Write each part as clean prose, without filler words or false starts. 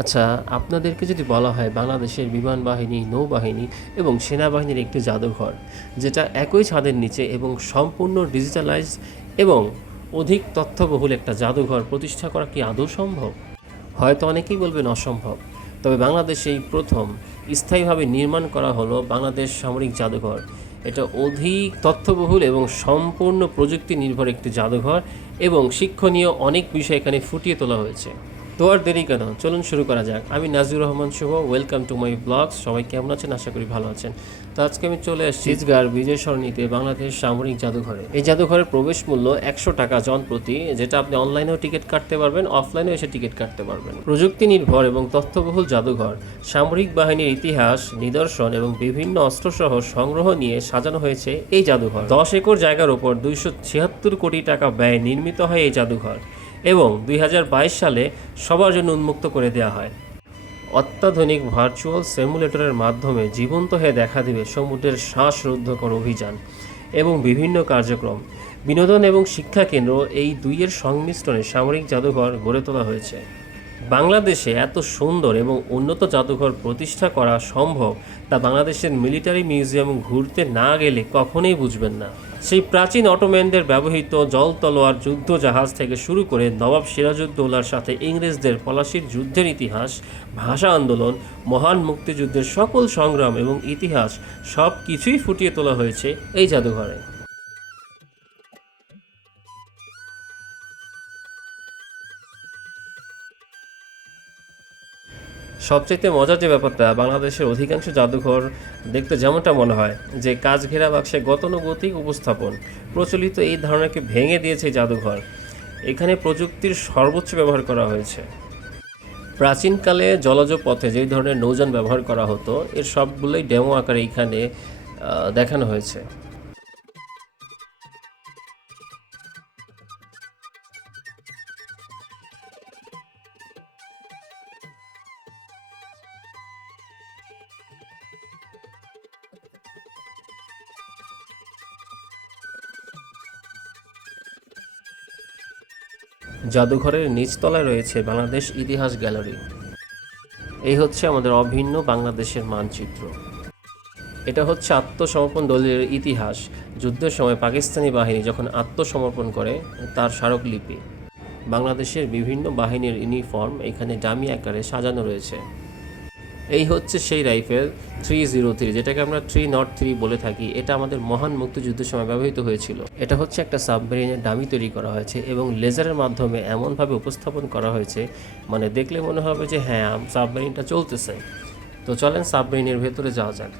আচ্ছা, আপনাদেরকে যদি বলা হয় বাংলাদেশের বিমান বাহিনী, নৌবাহিনী এবং সেনাবাহিনীর একটি জাদুঘর, যেটা একই ছাদের নিচে এবং সম্পূর্ণ ডিজিটালাইজ এবং অধিক তথ্যবহুল একটা জাদুঘর প্রতিষ্ঠা করা কি আদৌ সম্ভব? হয়তো অনেকেই বলবেন অসম্ভব। তবে বাংলাদেশে এই প্রথম স্থায়ীভাবে নির্মাণ করা হলো বাংলাদেশ সামরিক জাদুঘর। এটা অধিক তথ্যবহুল এবং সম্পূর্ণ প্রযুক্তি নির্ভর একটি জাদুঘর এবং শিক্ষণীয় অনেক বিষয় এখানে ফুটিয়ে তোলা হয়েছে। তো আর দেরি কেন, চলুন শুরু করা যাক। আমি নাজির রহমান শুভ, ওয়েলকাম টু মাই ব্লগস। সবাই কেমন আছেন? আশা করি ভালো আছেন। তো আজকে আমি চলে এসেছি চিজগার বিজয় সরণিতে বাংলাদেশ সামরিক জাদুঘরে। এই জাদুঘরের প্রবেশ মূল্য 100 টাকা জন প্রতি, যেটা আপনি অনলাইনেও টিকিট কাটতে পারবেন, অফলাইনেও এসে টিকিট কাটতে পারবেন। প্রযুক্তি নির্ভর এবং তথ্যবহুল জাদুঘর সামরিক বাহিনীর ইতিহাস, নিদর্শন এবং বিভিন্ন অস্ত্রসহ সংগ্রহ নিয়ে সাজানো হয়েছে এই জাদুঘর। 10 একর জায়গার ওপর 276 কোটি টাকা ব্যয়ে নির্মিত হয় এই জাদুঘর এবং 2022 সালে সবার জন্য উন্মুক্ত করে দেওয়া হয়। অত্যাধুনিক ভার্চুয়াল সিমুলেটরের মাধ্যমে জীবন্ত হয়ে দেখা দেবে সমুদ্রের শ্বাসরুদ্ধকর অভিযান এবং বিভিন্ন কার্যক্রম। বিনোদন এবং শিক্ষা কেন্দ্র, এই দুইয়ের সংমিশ্রণে সামরিক জাদুঘর গড়ে তোলা হয়েছে। বাংলাদেশে এত সুন্দর এবং উন্নত জাদুঘর প্রতিষ্ঠা করা সম্ভব তা বাংলাদেশের মিলিটারি মিউজিয়াম ঘুরতে না গেলে কখনোই বুঝবেন না। সেই প্রাচীন অটোম্যানদের ব্যবহৃত জল তলোয়ার যুদ্ধ জাহাজ থেকে শুরু করে নবাব সিরাজউদ্দৌলার সাথে ইংরেজদের পলাশির যুদ্ধের ইতিহাস, ভাষা আন্দোলন, মহান মুক্তিযুদ্ধের সকল সংগ্রাম এবং ইতিহাস সব কিছুই ফুটিয়ে তোলা হয়েছে এই জাদুঘরে। সবচেয়ে মজার যে ব্যাপারটা, বাংলাদেশের অধিকাংশ জাদুঘর দেখতে যেমনটা মনে হয় যে কাচ ঘেরা বাক্সে গতানুগতিক উপস্থাপন, প্রচলিত এই ধারণাকে ভেঙে দিয়েছে এই জাদুঘর। এখানে প্রযুক্তির সর্বোচ্চ ব্যবহার করা হয়েছে। প্রাচীনকালে জলজ পথে যেই ধরনের নৌযান ব্যবহার করা হতো, এর সবগুলোই ডেমো আকারে এখানে দেখানো হয়েছে। জাদুঘরের নিচতলায় রয়েছে বাংলাদেশ ইতিহাস গ্যালারি। এই হচ্ছে আমাদের অভিন্ন বাংলাদেশের মানচিত্র। এটা হচ্ছে আত্মসমর্পণ দলের ইতিহাস, যুদ্ধের সময় পাকিস্তানি বাহিনী যখন আত্মসমর্পণ করে তার স্মারকলিপি। বাংলাদেশের বিভিন্ন বাহিনীর ইউনিফর্ম এখানে ডামি আকারে সাজানো রয়েছে। এই হচ্ছে সেই রাইফেল 303, যেটাকে আমরা 303 বলে থাকি। এটা আমাদের মহান মুক্তিযুদ্ধের সময় ব্যবহৃত হয়েছিল। এটা হচ্ছে একটা সাবমেরিনের ডামি তৈরি করা হয়েছে এবং লেজারের মাধ্যমে এমনভাবে উপস্থাপন করা হয়েছে, মানে দেখলে মনে হবে যে হ্যাঁ, সাবমেরিনটা চলতেছে। তো চলেন সাবমেরিনের ভেতরে যাওয়া যাক।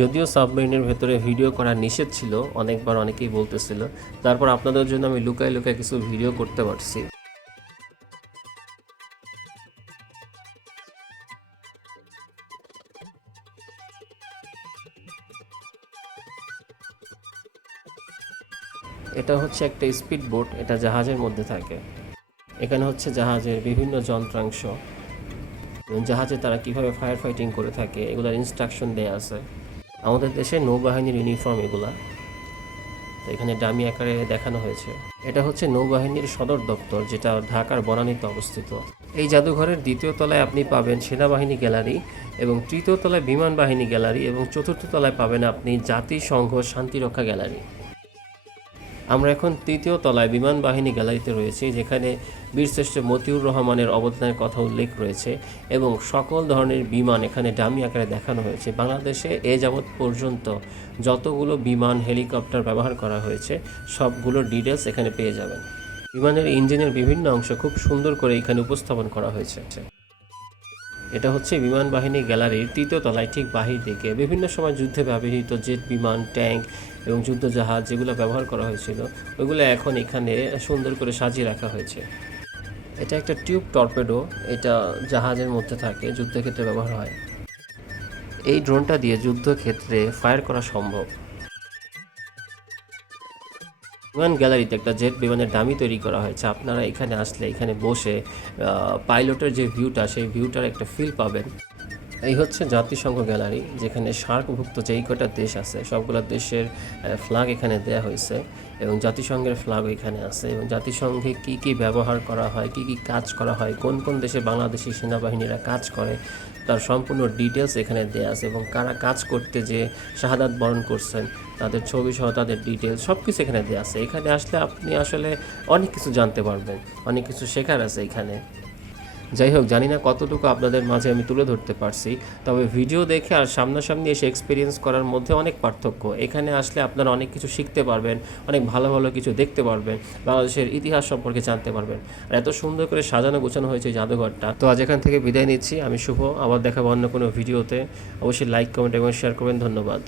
যদিও সাবমেরিনের ভেতরে ভিডিও করা নিষেধ ছিল, অনেকবার অনেকেই বলতেছিল, তারপর আপনাদের জন্য আমি লুকায় লুকায় কিছু ভিডিও করতে পারছি। এটা হচ্ছে একটা স্পিড বোট, এটা জাহাজের মধ্যে থাকে। এখানে হচ্ছে জাহাজের বিভিন্ন যন্ত্রাংশ, জাহাজে তারা কিভাবে ফায়ার ফাইটিং করে থাকে এগুলোর ইনস্ট্রাকশন দেয়া আছে। আমাদের দেশে নৌবাহিনীর ইউনিফর্ম এগুলা, তো এখানে ডামি আকারে দেখানো হয়েছে। এটা হচ্ছে নৌবাহিনীর সদর দপ্তর, যেটা ঢাকার বনানীতে অবস্থিত। এই জাদুঘরের দ্বিতীয় তলায় আপনি পাবেন সেনাবাহিনী গ্যালারি এবং তৃতীয় তলায় বিমান বাহিনী গ্যালারি এবং চতুর্থ তলায় পাবেন আপনি জাতিসংঘ শান্তিরক্ষা গ্যালারি। আমরা এখন তৃতীয় তলায় বিমান বাহিনী গ্যালারিতে রয়েছি, যেখানে বীরশ্রেষ্ঠ মতিউর রহমানের অবদানের কথা উল্লেখ রয়েছে এবং সকল ধরনের বিমান এখানে ডামি আকারে দেখানো হয়েছে। বাংলাদেশে এ যাবৎ পর্যন্ত যতগুলো বিমান, হেলিকপ্টার ব্যবহার করা হয়েছে সবগুলোর ডিটেলস এখানে পেয়ে যাবেন। বিমানের ইঞ্জিনের বিভিন্ন অংশ খুব সুন্দর করে এখানে উপস্থাপন করা হয়েছে। এটা হচ্ছে বিমান বাহিনী গ্যালারির তৃতীয় তলায় ঠিক বাহির দিকে বিভিন্ন সময় যুদ্ধে ব্যবহৃত জেট বিমান, ট্যাঙ্ক এবং যুদ্ধজাহাজ যেগুলো ব্যবহার করা হয়েছিল ওইগুলো এখন এখানে সুন্দর করে সাজিয়ে রাখা হয়েছে। এটা একটা টিউব টর্পেডো, এটা জাহাজের মধ্যে থাকে, যুদ্ধক্ষেত্রে ব্যবহার হয়। এই ড্রোনটা দিয়ে যুদ্ধক্ষেত্রে ফায়ার করা সম্ভব। বিমান গ্যালারিতে একটা জেট বিমানের ডামি তৈরি করা হয়েছে। আপনারা এখানে আসলে এখানে বসে পাইলটের যে ভিউটা, সেই ভিউটার একটা ফিল পাবেন। এই হচ্ছে জাতিসংঘ গ্যালারি, যেখানে সার্কভুক্ত যেই কটা দেশ আছে সবগুলো দেশের ফ্ল্যাগ এখানে দেয়া হয়েছে এবং জাতিসংঘের ফ্ল্যাগও এখানে আছে এবং জাতিসংঘে কি কি ব্যবহার করা হয়, কি কি কাজ করা হয়, কোন কোন দেশে বাংলাদেশি সেনাবাহিনীরা কাজ করে তার সম্পূর্ণ ডিটেলস এখানে দেয়া আছে এবং কারা কাজ করতে যে শাহাদাত বরণ করছেন তাদের ছবি সহ তাদের ডিটেলস সব কিছু এখানে দেয়া আছে। এখানে আসলে আপনি আসলে অনেক কিছু জানতে পারবেন, অনেক কিছু শেখার আছে এখানে। যাই হোক, জানি না কতটুকু আপনাদের মাঝে আমি তুলে ধরতে পারছি, তবে ভিডিও দেখে আর সামনাসামনি এসে এক্সপিরিয়েন্স করার মধ্যে অনেক পার্থক্য। এখানে আসলে আপনারা অনেক কিছু শিখতে পারবেন, অনেক ভালো ভালো কিছু দেখতে পারবেন, বাংলাদেশের ইতিহাস সম্পর্কে জানতে পারবেন। আর এত সুন্দর করে সাজানো গোছানো হয়েছে এই জাদুঘরটা। তো আজ এখান থেকে বিদায় নিচ্ছি, আমি শুভ। আবার দেখাবো অন্য কোনো ভিডিওতে। অবশ্যই লাইক, কমেন্ট এবং শেয়ার করবেন। ধন্যবাদ।